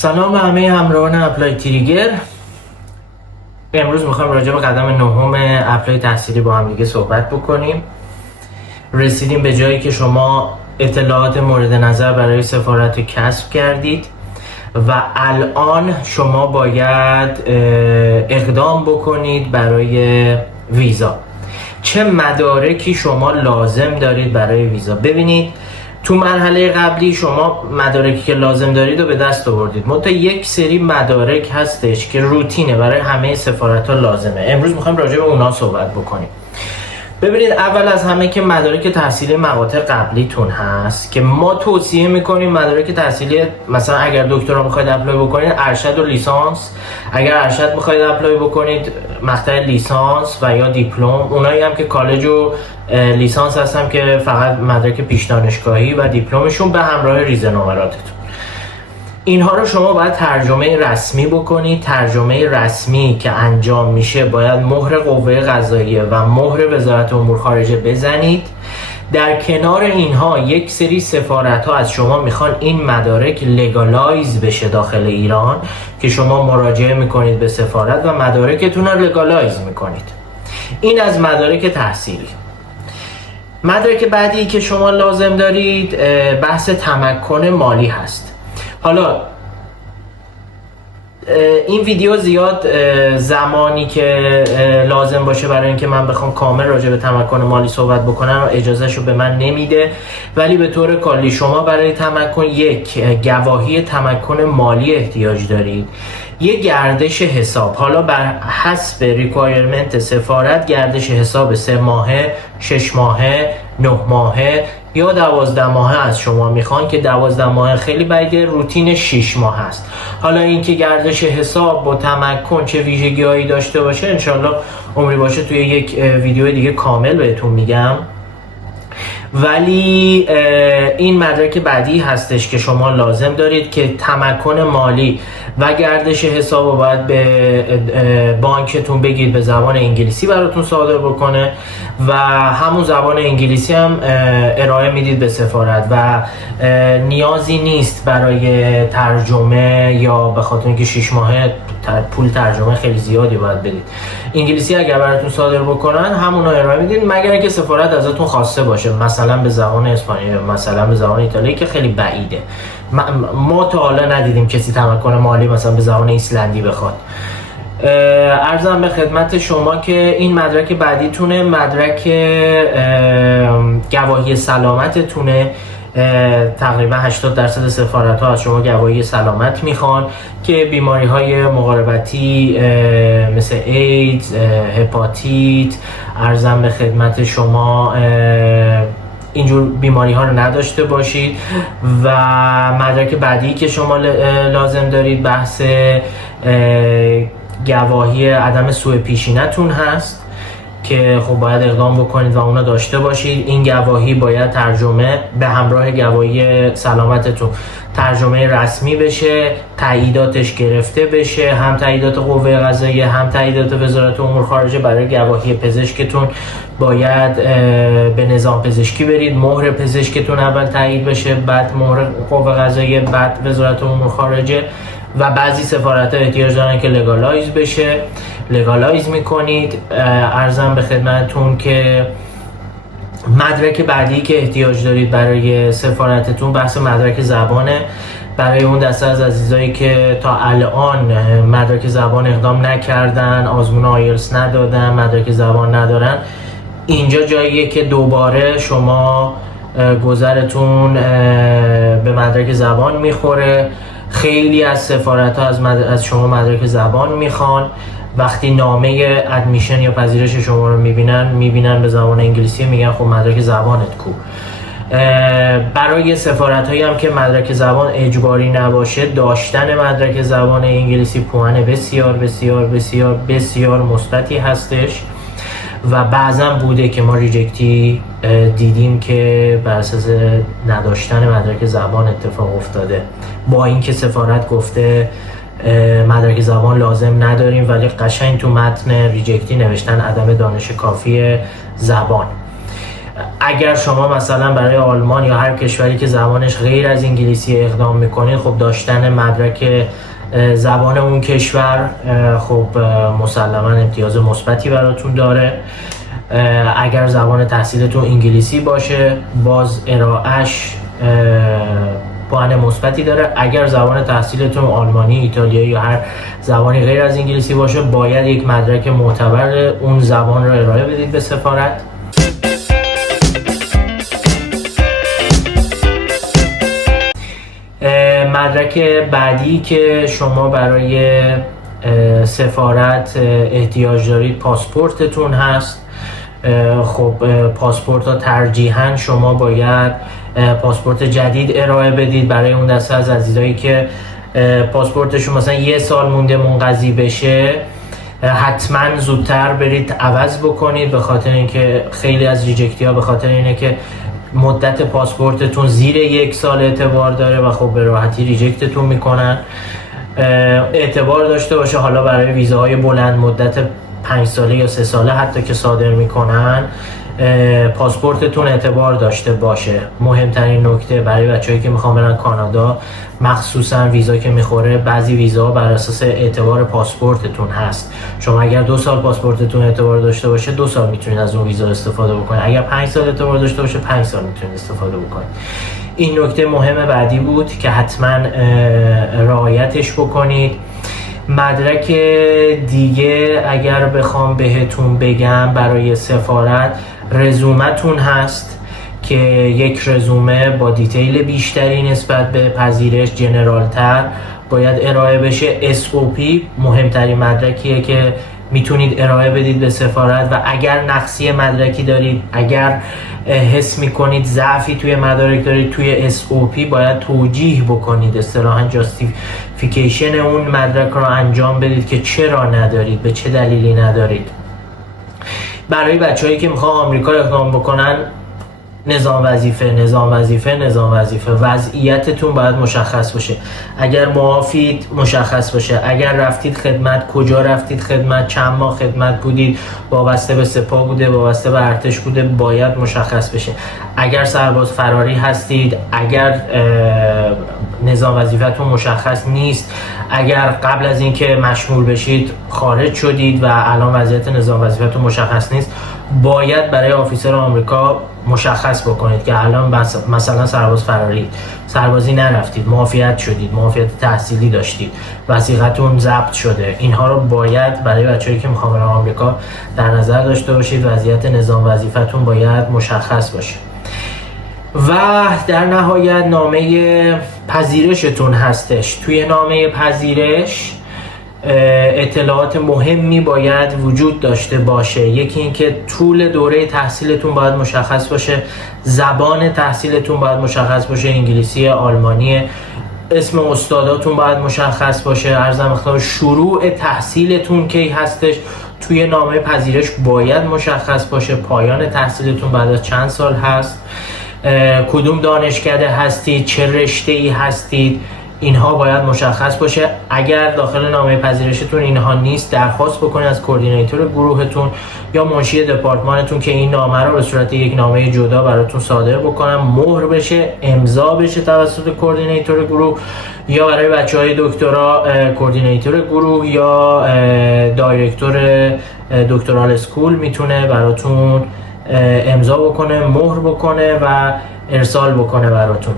سلام به همه همراهان اپلای تریگر. امروز میخوایم راجع به قدم نهم اپلای تحصیلی با هم دیگه صحبت بکنیم. رسیدیم به جایی که شما اطلاعات مورد نظر برای سفارت کسب کردید و الان شما باید اقدام بکنید برای ویزا. چه مدارکی شما لازم دارید برای ویزا؟ ببینید تو مرحله قبلی شما مدارکی که لازم دارید رو به دست آوردید، منتها یک سری مدارک هستش که روتینه برای همه سفارت ها لازمه. امروز میخوایم راجع به اونا صحبت بکنیم. ببینید اول از همه که مدارک تحصیلی مقاطع قبلیتون هست که ما توصیه میکنیم مدارک تحصیلی، مثلا اگر دکترا میخواید اپلای بکنید ارشد و لیسانس، اگر ارشد میخواید اپلای بکنید مقطع لیسانس و یا دیپلم، اونایی هم که کالج و لیسانس هستن که فقط مدرک پیش دانشگاهی و دیپلمشون به همراه ریزه نمراتتون. اینها رو شما باید ترجمه رسمی بکنید. ترجمه رسمی که انجام میشه باید مهر قوه قضاییه و مهر وزارت امور خارجه بزنید. در کنار اینها یک سری سفارت ها از شما میخوان این مدارک لگالایز بشه داخل ایران که شما مراجعه میکنید به سفارت و مدارکتون رو لگالایز میکنید. این از مدارک تحصیلی. مدرک بعدی که شما لازم دارید بحث تمکن مالی هست. حالا این ویدیو زیاد زمانی که لازم باشه برای اینکه من بخوام کامل راجع به تمکن مالی صحبت بکنم اجازهشو به من نمیده، ولی به طور کلی شما برای تمکن یک گواهی تمکن مالی احتیاج دارید، یک گردش حساب. حالا بر حسب ریکوایرمنت سفارت گردش حساب 3 ماهه، 6 ماهه، 9 ماهه یا 12 ماهه از شما میخوان که 12 ماهه خیلی بعیده، روتین 6 ماه هست. حالا اینکه گردش حساب با تمکن چه ویژگی‌هایی داشته باشه انشالله عمری باشه توی یک ویدیو دیگه کامل بهتون میگم. ولی این مدرک بعدی هستش که شما لازم دارید که تمکن مالی و گردش حساب رو باید به بانکتون بگید به زبان انگلیسی براتون صادر بکنه و همون زبان انگلیسی هم ارائه میدید به سفارت و نیازی نیست برای ترجمه یا به خاطر اینکه 6 ماهه پول ترجمه خیلی زیادی باید بدید. انگلیسی اگر براتون صادر بکنن همونا ارائه میدید مگر اینکه سفارت ازتون خواسته باشه، مثلا به زبان اسپانیایی، مثلا به زبان ایتالیایی که خیلی بعیده. ما تا حالا ندیدیم کسی تمکن مالی مثلا به زبان ایسلندی بخواد. عرضم به خدمت شما که این مدرک بعدیتونه، مدرک گواهی سلامتتونه. تقریبا 80% سفارت ها از شما گواهی سلامت میخوان که بیماری های مقاربتی مثل ایدز، هپاتیت، عرضم به خدمت شما اینجور بیماری ها رو نداشته باشید. و مدرک بعدی که شما لازم دارید بحث گواهی عدم سوء پیشینتون هست که خب باید اقدام بکنید و اونا داشته باشید. این گواهی باید ترجمه به همراه گواهی سلامتتون ترجمه رسمی بشه، تاییداتش گرفته بشه، هم تاییدات قوه قضاییه هم تاییدات وزارت امور خارجه. برای گواهی پزشکتون باید به نظام پزشکی برید، مهر پزشکتون اول تایید بشه، بعد مهر قوه قضاییه، بعد وزارت امور خارجه. و بعضی سفارت ها احتیاج دارن که لگالایز بشه، لگالایز میکنید. عرضم به خدمتتون که مدرک بعدی که احتیاج دارید برای سفارتتون بحث مدرک زبانه. برای اون دسته از عزیزایی که تا الان مدرک زبان اقدام نکردن، آزمون آیلتس ندادن، مدرک زبان ندارن، اینجا جاییه که دوباره شما گذرتون به مدرک زبان میخوره. خیلی از سفارت ها از شما مدرک زبان میخوان. وقتی نامه ادمیشن یا پذیرش شما رو میبینن به زبان انگلیسی، میگن خب مدرک زبانت کو. برای سفارت هایی هم که مدرک زبان اجباری نباشه، داشتن مدرک زبان انگلیسی پوان بسیار بسیار بسیار بسیار مثبتی هستش و بعضا بوده که ما ریجکتی دیدیم که بر اساس نداشتن مدرک زبان اتفاق افتاده، با اینکه سفارت گفته مدرک زبان لازم نداریم ولی قشنگ تو متن ریجکتی نوشتن عدم دانش کافی زبان. اگر شما مثلا برای آلمان یا هر کشوری که زبانش غیر از انگلیسی اقدام میکنید، خب داشتن مدرک زبان اون کشور خب مسلما امتیاز مثبتی براتون داره. اگر زبان تحصیلتون انگلیسی باشه باز ارائهش پوان مثبتی داره. اگر زبان تحصیلتون آلمانی، ایتالیایی یا هر زبانی غیر از انگلیسی باشه باید یک مدرک معتبر اون زبان رو ارائه بدید به سفارت. مدرک بعدی که شما برای سفارت احتیاج دارید پاسپورتتون هست. خب پاسپورت ها ترجیحاً شما باید پاسپورت جدید ارائه بدید برای اون دسته از عزیزایی که پاسپورتشون مثلا 1 سال مونده منقضی بشه. حتما زودتر برید عوض بکنید، به خاطر اینکه خیلی از ریجکتی ها به خاطر اینه که مدت پاسپورتتون زیر 1 سال اعتبار داره و خب به راحتی ریجکتتون میکنن. اعتبار داشته باشه. حالا برای ویزاهای بلند مدت 5 ساله یا 3 ساله حتی که صادر میکنن پاسپورتتون اعتبار داشته باشه. مهمترین نکته برای بچه‌هایی که میخوان برن کانادا، مخصوصا ویزا که میخوره، بعضی ویزا بر اساس اعتبار پاسپورتتون هست. شما اگر 2 سال پاسپورتتون اعتبار داشته باشه 2 سال میتونید از اون ویزا استفاده بکنید. اگر 5 سال اعتبار داشته باشه 5 سال میتونید استفاده بکنید. این نکته مهم بعدی بود که حتما رعایتش بکنید. مدرک دیگه اگر بخوام بهتون بگم برای سفارت رزومتون هست که یک رزومه با دیتیل بیشتری نسبت به پذیرش، جنرال تر باید ارائه بشه. SOP مهمترین مدرکیه که میتونید ارائه بدید به سفارت و اگر نقصی مدرکی دارید، اگر حس میکنید ضعفی توی مدارک دارید، توی SOP باید توجیه بکنید، اصطلاحاً جاستیفیکیشن اون مدرک رو انجام بدید که چرا ندارید، به چه دلیلی ندارید. برای بچه‌هایی که میخوان آمریکا اقدام بکنن نظام وظیفه وضعیتتون باید مشخص باشه. اگر معافید مشخص باشه. اگر رفتید خدمت کجا رفتید خدمت، چند ماه خدمت بودید، وابسته به سپاه بوده، وابسته به ارتش بوده، باید مشخص بشه. اگر سرباز فراری هستید، اگر نظام وظیفتون مشخص نیست، اگر قبل از اینکه مشمول بشید خارج شدید و الان وضعیت نظام وظیفتون مشخص نیست، باید برای آفیسر آمریکا مشخص بکنید که الان مثلا سرباز فراری، سربازی نرفتید، معافیت شدید، معافیت تحصیلی داشتید، وثیقتون ضبط شده. اینها رو باید برای بچه‌ای که میخوان برن آمریکا در نظر داشته باشید. وضعیت نظام وظیفتون باید مشخص باشه. و در نهایت نامه پذیرشتون هستش. توی نامه پذیرش اطلاعات مهمی باید وجود داشته باشه. یکی اینکه طول دوره تحصیلتون باید مشخص باشه، زبان تحصیلتون باید مشخص باشه، انگلیسی، آلمانی، اسم استاداتون باید مشخص باشه، عرضم خدمت شروع تحصیلتون کی هستش توی نامه پذیرش باید مشخص باشه، پایان تحصیلتون بعد از چند سال هست، کدوم دانشکده هستید، چه رشته‌ای هستید، اینها باید مشخص باشه. اگر داخل نامه پذیرشتون اینها نیست، درخواست بکنید از کوردینیتور گروهتون یا منشی دپارتمانتون که این نامه رو به صورت یک نامه جدا براتون صادر بکنن، مهر بشه، امضا بشه توسط کوردینیتور گروه، یا برای بچه‌های دکترا کوردینیتور گروه یا دایرکتور دکترال اسکول میتونه براتون امضا بکنه، مهر بکنه و ارسال بکنه براتون.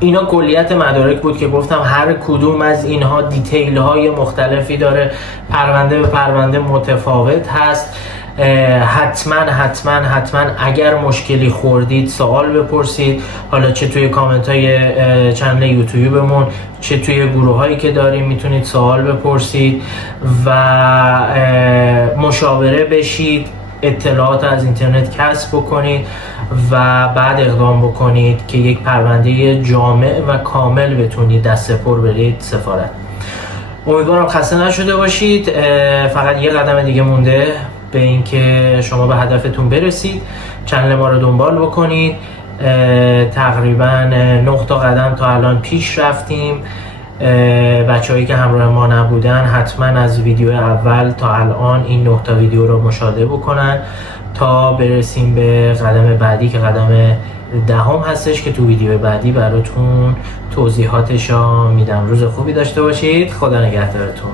اینا کلیت مدارک بود که گفتم هر کدوم از اینها دیتیل های مختلفی داره، پرونده به پرونده متفاوت هست. حتما اگر مشکلی خوردید سوال بپرسید، حالا چه توی کامنت های چنل یوتیوبمون، چه توی گروه هایی که داریم میتونید سوال بپرسید و مشاوره بشید، اطلاعات از اینترنت کسب بکنید و بعد اقدام بکنید که یک پرونده جامع و کامل بتونید دست سپر برید سفارت. امیدوارم خسته نشده باشید. فقط یه قدم دیگه مونده به اینکه شما به هدفتون برسید. چنل ما رو دنبال بکنید. تقریبا 9 تا قدم تا الان پیش رفتیم. بچه‌هایی که همراه ما نبودن حتما از ویدیو اول تا الان این 9 تا ویدیو رو مشاهده بکنن تا برسیم به قدم بعدی که قدم 10 هستش که تو ویدیو بعدی براتون توضیحاتش رو میدم. روز خوبی داشته باشید. خدا نگهدارتون.